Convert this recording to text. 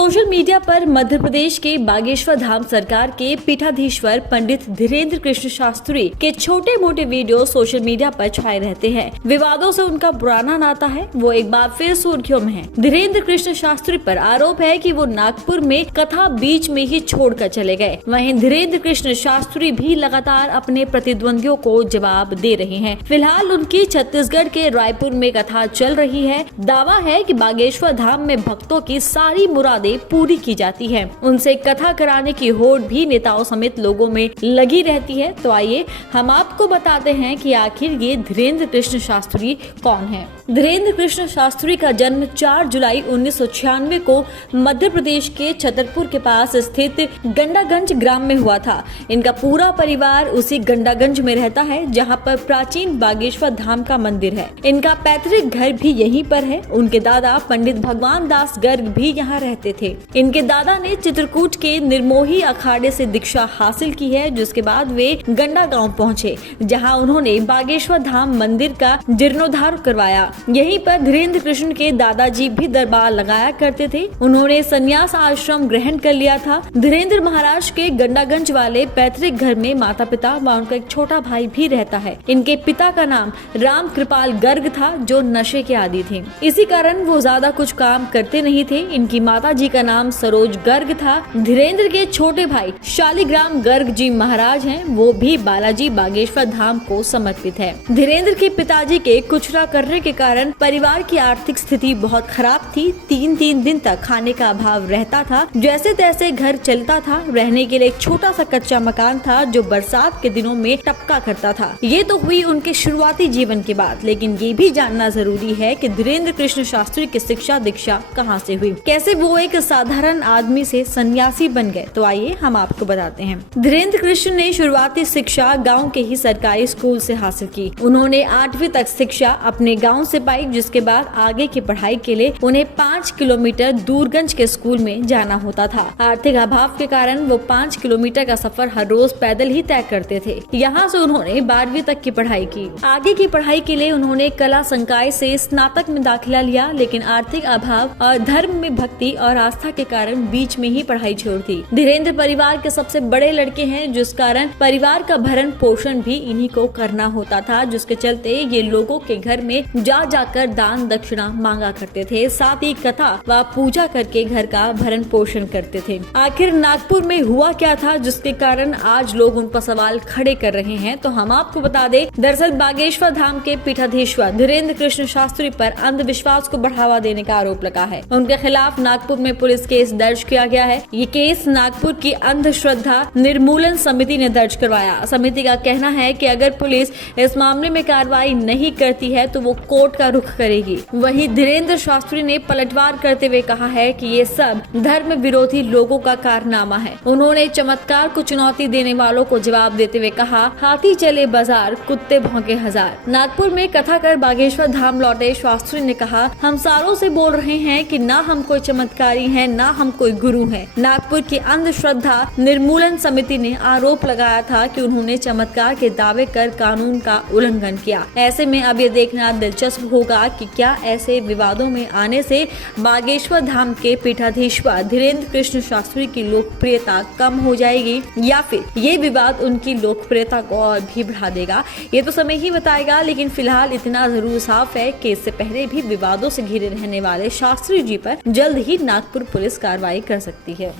Social media पर मध्य प्रदेश के बागेश्वर धाम सरकार के पीठाधीश्वर पंडित धीरेन्द्र कृष्ण शास्त्री के छोटे मोटे वीडियो सोशल मीडिया पर छाए रहते हैं। विवादों से उनका पुराना नाता है, वो एक बार फिर सुर्खियों में है। धीरेन्द्र कृष्ण शास्त्री पर आरोप है कि वो नागपुर में कथा बीच में ही छोड़कर चले गए। वहीं धीरेन्द्र कृष्ण शास्त्री भी लगातार अपने प्रतिद्वंदियों को जवाब दे रहे हैं। फिलहाल उनकी छत्तीसगढ़ के रायपुर में कथा चल रही है। दावा है कि बागेश्वर धाम में भक्तों की सारी मुरादें पूरी की जाती है। उनसे कथा कराने की होड़ भी नेताओं समेत लोगों में लगी रहती है। तो आइए हम आपको बताते हैं कि आखिर ये धीरेन्द्र कृष्ण शास्त्री कौन है। धीरेन्द्र कृष्ण शास्त्री का जन्म 4 जुलाई 1996 को मध्य प्रदेश के छतरपुर के पास स्थित गंडागंज ग्राम में हुआ था। इनका पूरा परिवार उसी गंडागंज में रहता है, जहां पर प्राचीन बागेश्वर धाम का मंदिर है। इनका पैतृक घर भी यहीं पर है। उनके दादा पंडित भगवान दास गर्ग भी यहाँ रहते थे। इनके दादा ने चित्रकूट के निर्मोही अखाड़े से दीक्षा हासिल की है, जिसके बाद वे गंडा गांव पहुंचे, जहां उन्होंने बागेश्वर धाम मंदिर का जीर्णोद्धार करवाया। यहीं पर धीरेन्द्र कृष्ण के दादाजी भी दरबार लगाया करते थे। उन्होंने संन्यास आश्रम ग्रहण कर लिया था। धीरेन्द्र महाराज के गंडागंज वाले पैतृक घर में माता पिता व उनका एक छोटा भाई भी रहता है। इनके पिता का नाम राम कृपाल गर्ग था, जो नशे के आदी थे। इसी कारण वो ज्यादा कुछ काम करते नहीं थे। इनकी माता जी का नाम सरोज गर्ग था। धीरेन्द्र के छोटे भाई शालिग्राम गर्ग जी महाराज हैं, वो भी बालाजी बागेश्वर धाम को समर्पित है। धीरेन्द्र के पिताजी के कुचरा करने के कारण परिवार की आर्थिक स्थिति बहुत खराब थी। 3-3 दिन तक खाने का अभाव रहता था। जैसे तैसे घर चलता था। रहने के लिए एक छोटा सा कच्चा मकान था, जो बरसात के दिनों में टपका करता था। ये तो हुई उनके शुरुआती जीवन की बात, लेकिन ये भी जानना जरूरी है कि धीरेन्द्र कृष्ण शास्त्री की शिक्षा दीक्षा कहाँ से हुई, कैसे वो एक साधारण आदमी से सन्यासी बन गए। तो आइए हम आपको बताते हैं। धीरेन्द्र कृष्ण ने शुरुआती शिक्षा गांव के ही सरकारी स्कूल से हासिल की। उन्होंने 8वीं तक शिक्षा अपने गांव से पाई, जिसके बाद आगे की पढ़ाई के लिए उन्हें 5 किलोमीटर दूरगंज के स्कूल में जाना होता था। आर्थिक अभाव के कारण वो 5 किलोमीटर का सफर हर रोज पैदल ही तय करते थे। यहाँ से उन्होंने 12वीं तक की पढ़ाई की। आगे की पढ़ाई के लिए उन्होंने कला संकाय से स्नातक में दाखिला लिया, लेकिन आर्थिक अभाव और धर्म में भक्ति और आस्था के कारण बीच में ही पढ़ाई छोड़ दी। धीरेन्द्र परिवार के सबसे बड़े लड़के हैं, जिस कारण परिवार का भरण पोषण भी इन्हीं को करना होता था, जिसके चलते ये लोगों के घर में जा जाकर दान दक्षिणा मांगा करते थे। साथ ही कथा व पूजा करके घर का भरण पोषण करते थे। आखिर नागपुर में हुआ क्या था, जिसके कारण आज लोग उन पर सवाल खड़े कर रहे हैं। तो हम आपको बता दें, दरअसल बागेश्वर धाम के पीठाधीश्वर धीरेन्द्र कृष्ण शास्त्री पर अंधविश्वास को बढ़ावा देने का आरोप लगा है। उनके खिलाफ नागपुर में पुलिस केस दर्ज किया गया है। ये केस नागपुर की अंधश्रद्धा निर्मूलन समिति ने दर्ज करवाया। समिति का कहना है कि अगर पुलिस इस मामले में कार्रवाई नहीं करती है तो वो कोर्ट का रुख करेगी। वहीं धीरेन्द्र शास्त्री ने पलटवार करते हुए कहा है कि ये सब धर्म विरोधी लोगों का कारनामा है। उन्होंने चमत्कार को चुनौती देने वालों को जवाब देते हुए कहा, हाथी चले बाजार, कुत्ते भौंके हजार। नागपुर में कथा कर बागेश्वर धाम लौटे शास्त्री ने कहा, हम सालों से बोल रहे हैं कि ना हम कोई चमत्कारी हैं, ना हम कोई गुरु हैं। नागपुर की अंधश्रद्धा निर्मूलन समिति ने आरोप लगाया था कि उन्होंने चमत्कार के दावे कर कानून का उल्लंघन किया। ऐसे में अब ये देखना दिलचस्प होगा कि क्या ऐसे विवादों में आने से बागेश्वर धाम के पीठाधीश्वर धीरेन्द्र कृष्ण शास्त्री की लोकप्रियता कम हो जाएगी, या फिर ये विवाद उनकी लोकप्रियता को और भी बढ़ा देगा। ये तो समय ही बताएगा, लेकिन फिलहाल इतना जरूर साफ है कि इससे पहले भी विवादों से घिरे रहने वाले शास्त्री जी पर जल्द ही नागपुर पुलिस कार्रवाई कर सकती है।